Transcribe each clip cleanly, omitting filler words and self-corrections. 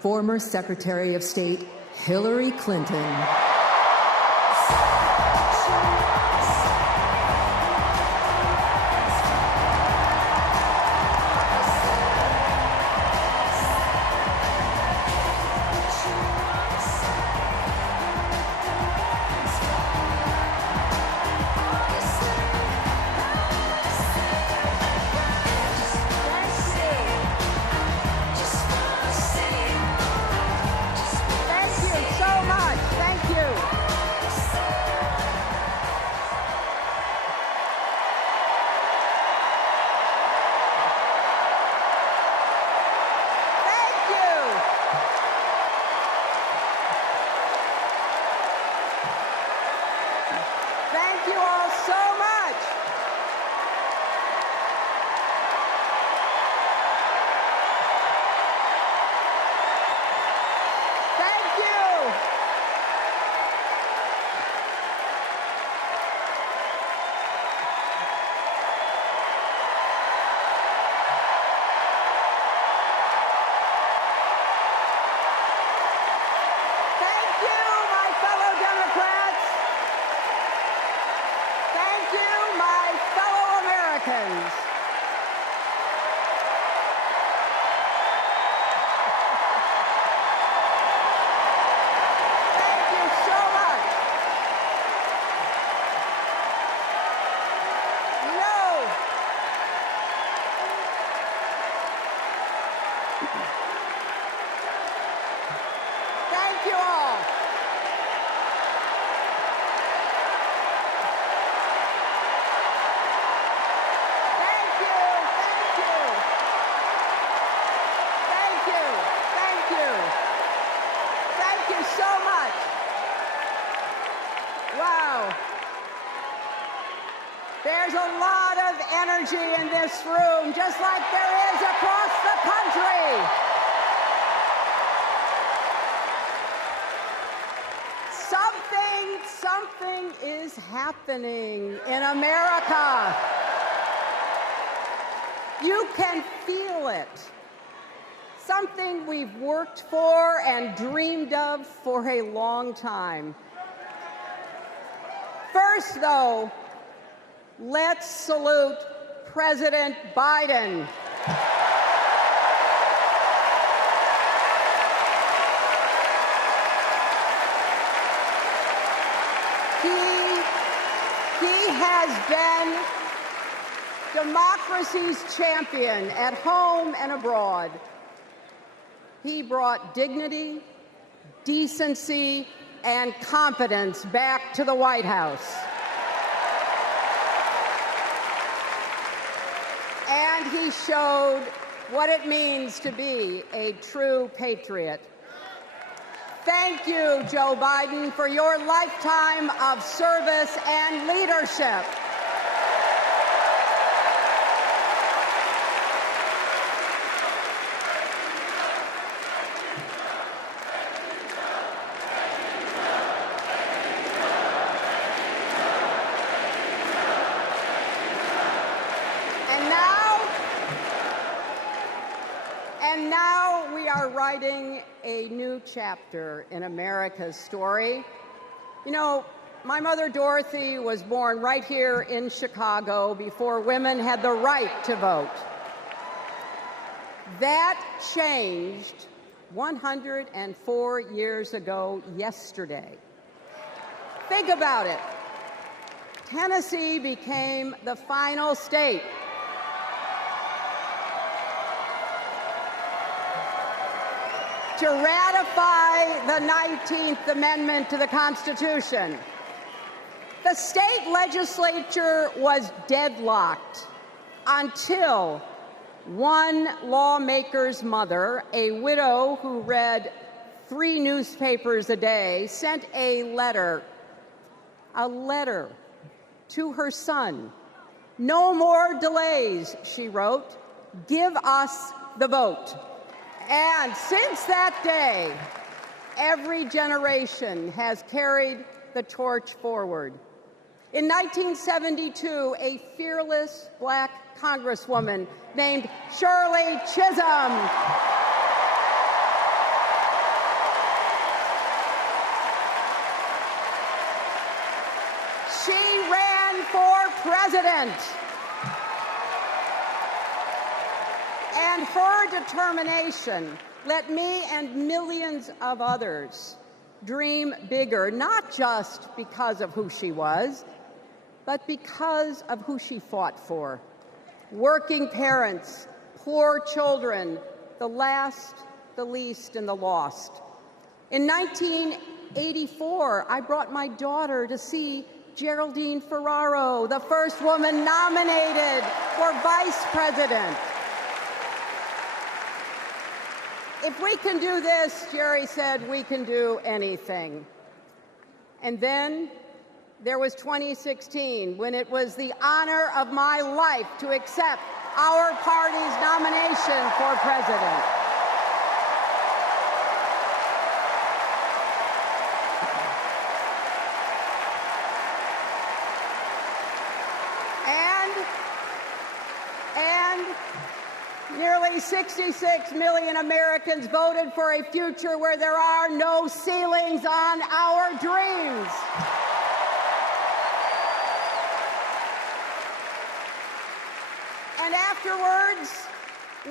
former Secretary of State Hillary Clinton. Thank you all so much. Thank you. Thank you, my fellow Democrats. Thank you, my fellow Americans. Thank you so much. No. Thank you all. Thank you. Thank you. Thank you. Thank you. Thank you so much. Wow. There's a lot of energy in this room, just like there is across the country. Something is happening in America. You can feel it. Something we've worked for and dreamed of for a long time. First, though, let's salute President Biden. He has been democracy's champion at home and abroad. He brought dignity, decency, and competence back to the White House. And he showed what it means to be a true patriot. Thank you, Joe Biden, for your lifetime of service and leadership. And now we are writing a new chapter in America's story. You know, my mother Dorothy was born right here in Chicago before women had the right to vote. That changed 104 years ago yesterday. Think about it. Tennessee became the final state to ratify the 19th Amendment to the Constitution. The state legislature was deadlocked until one lawmaker's mother, a widow who read 3 newspapers a day, sent a letter to her son. "No more delays," she wrote. "Give us the vote." And since that day, every generation has carried the torch forward. In 1972, a fearless black congresswoman named Shirley Chisholm She ran for president. And her determination let me and millions of others dream bigger, not just because of who she was, but because of who she fought for. Working parents, poor children, the last, the least, and the lost. In 1984, I brought my daughter to see Geraldine Ferraro, the first woman nominated for vice president. If we can do this, Jerry said, we can do anything. And then there was 2016, when it was the honor of my life to accept our party's nomination for president. And nearly 66 million Americans voted for a future where there are no ceilings on our dreams. And afterwards,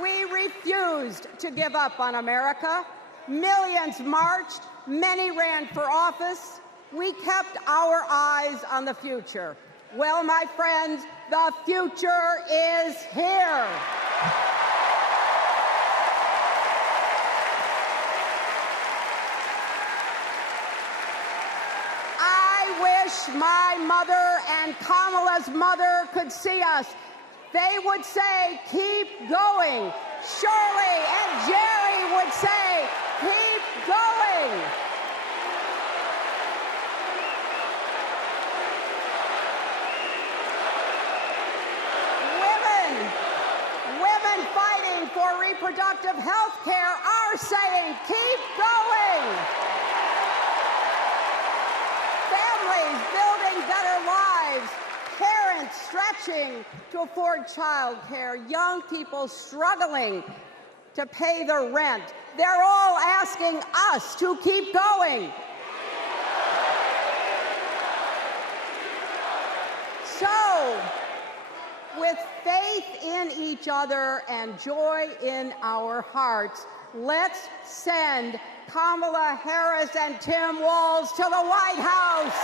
we refused to give up on America. Millions marched, many ran for office. We kept our eyes on the future. Well, my friends, the future is here. I wish my mother and Kamala's mother could see us. They would say, keep going. Shirley and Jerry would say, keep going. Women fighting for reproductive health care are saying, keep going. Families building better lives. Parents stretching to afford child care, young people struggling to pay their rent. They're all asking us to keep going. So, with faith in each other and joy in our hearts, let's send Kamala Harris and Tim Walz to the White House.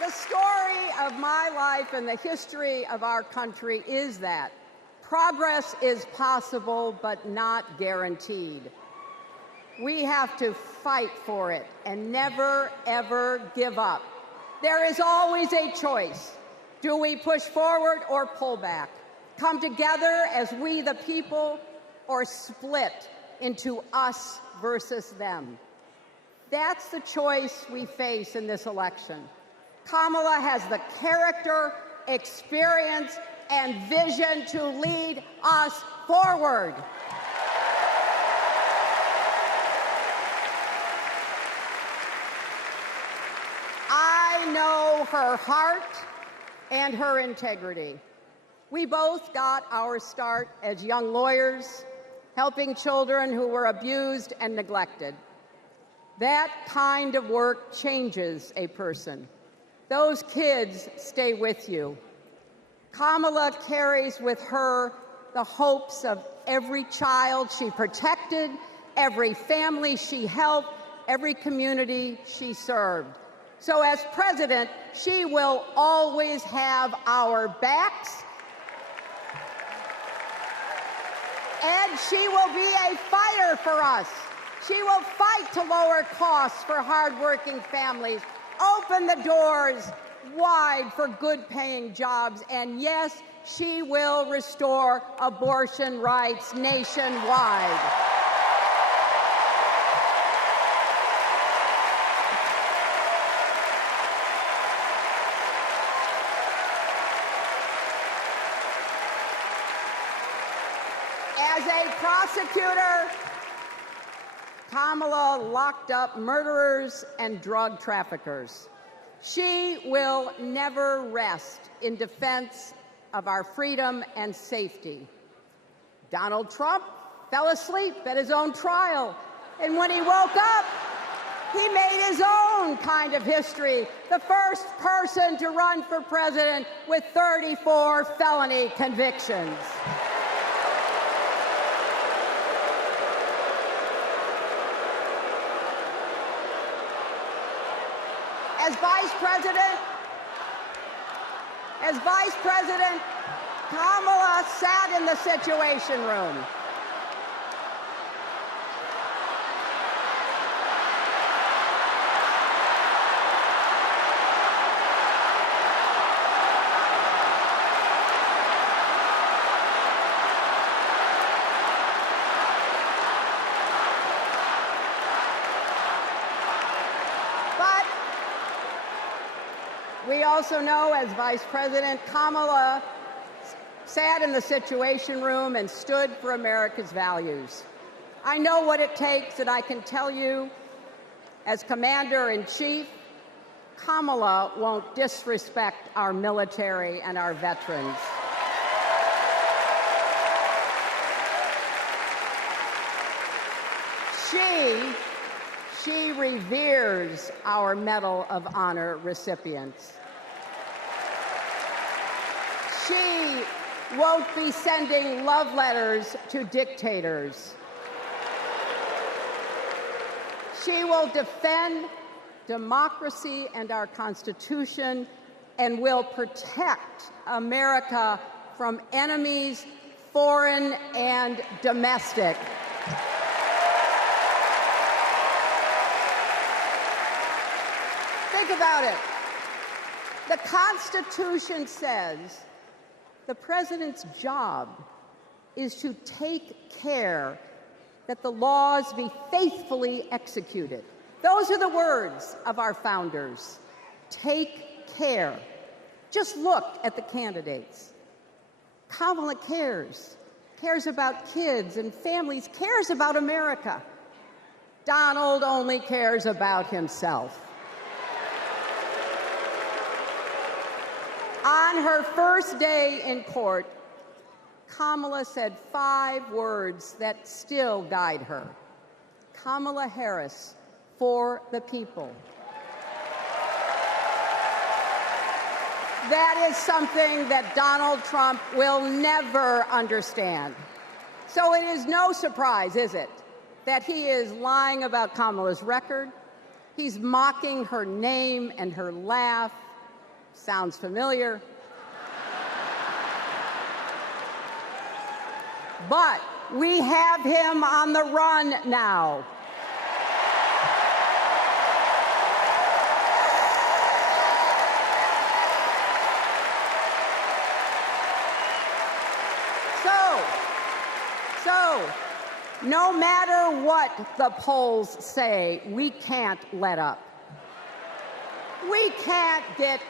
The story of my life and the history of our country is that progress is possible but not guaranteed. We have to fight for it and never, ever give up. There is always a choice. Do we push forward or pull back? Come together as we the people, or split into us versus them? That's the choice we face in this election. Kamala has the character, experience, and vision to lead us forward. I know her heart and her integrity. We both got our start as young lawyers, helping children who were abused and neglected. That kind of work changes a person. Those kids stay with you. Kamala carries with her the hopes of every child she protected, every family she helped, every community she served. So as president, she will always have our backs, and she will be a fighter for us. She will fight to lower costs for hardworking families, open the doors wide for good-paying jobs, and yes, she will restore abortion rights nationwide. As a prosecutor, Kamala locked up murderers and drug traffickers. She will never rest in defense of our freedom and safety. Donald Trump fell asleep at his own trial, and when he woke up, he made his own kind of history, the first person to run for president with 34 felony convictions. As Vice President, Kamala sat in the Situation Room. We also know, as Vice President, Kamala sat in the Situation Room and stood for America's values. I know what it takes, and I can tell you, as Commander-in-Chief, Kamala won't disrespect our military and our veterans. She reveres our Medal of Honor recipients. She won't be sending love letters to dictators. She will defend democracy and our Constitution and will protect America from enemies, foreign and domestic. Think about it. The Constitution says the president's job is to take care that the laws be faithfully executed. Those are the words of our founders. Take care. Just look at the candidates. Kamala cares about kids and families, cares about America. Donald only cares about himself. On her first day in court, Kamala said 5 words that still guide her. Kamala Harris, for the people. That is something that Donald Trump will never understand. So it is no surprise, is it, that he is lying about Kamala's record. He's mocking her name and her laugh. Sounds familiar. But we have him on the run now. So, no matter what the polls say, we can't let up. We can't get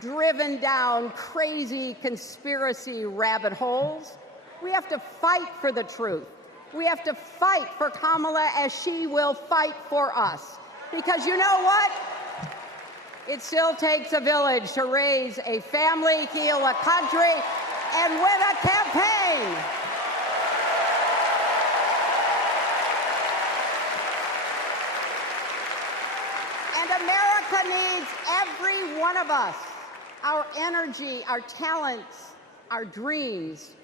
driven down crazy conspiracy rabbit holes. We have to fight for the truth. We have to fight for Kamala as she will fight for us. Because you know what? It still takes a village to raise a family, heal a country, and win a campaign. And America needs every one of us. Our energy, our talents, our dreams.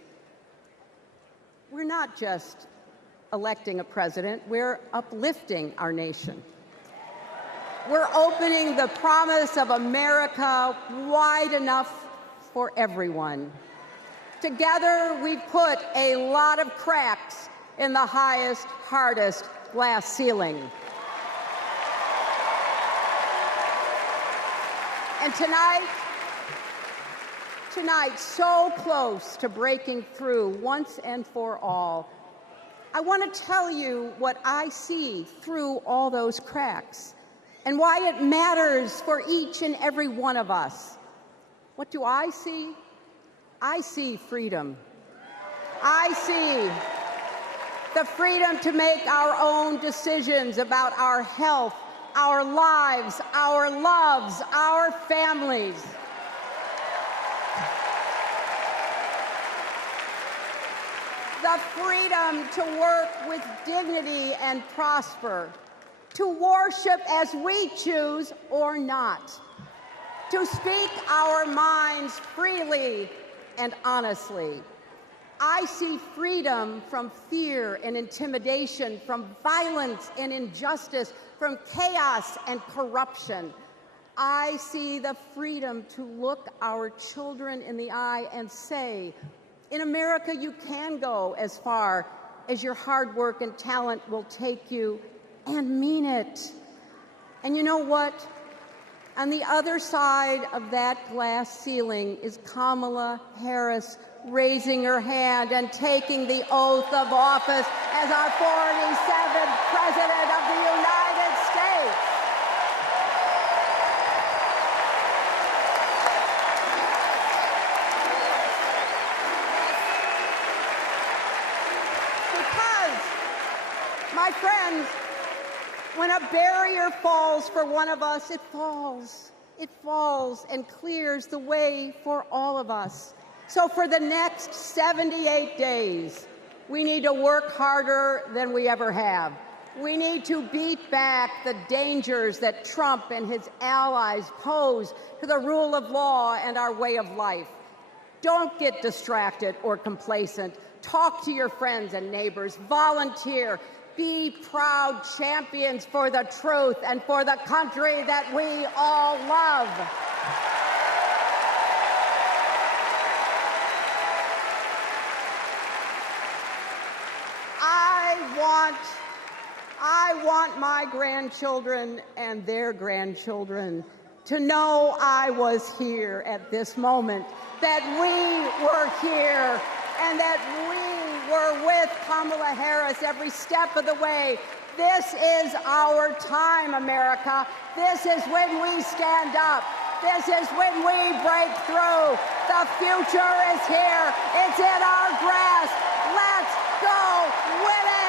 We're not just electing a president, we're uplifting our nation. We're opening the promise of America wide enough for everyone. Together, we've put a lot of cracks in the highest, hardest glass ceiling. And tonight, so close to breaking through once and for all, I want to tell you what I see through all those cracks and why it matters for each and every one of us. What do I see? I see freedom. I see the freedom to make our own decisions about our health, our lives, our loves, our families. the freedom to work with dignity and prosper, to worship as we choose or not, to speak our minds freely and honestly. I see freedom from fear and intimidation, from violence and injustice, from chaos and corruption. I see the freedom to look our children in the eye and say, in America, you can go as far as your hard work and talent will take you, and mean it. And you know what? On the other side of that glass ceiling is Kamala Harris raising her hand and taking the oath of office as our 47th President of the United States. Because, my friends, when a barrier falls for one of us, it falls. It falls and clears the way for all of us. So for the next 78 days, we need to work harder than we ever have. We need to beat back the dangers that Trump and his allies pose to the rule of law and our way of life. Don't get distracted or complacent. Talk to your friends and neighbors. Volunteer. Be proud champions for the truth and for the country that we all love. I want my grandchildren and their grandchildren to know I was here at this moment, that we were here, and that we were with Kamala Harris every step of the way. This is our time, America. This is when we stand up. This is when we break through. The future is here. It's in our grasp. Let's go win it!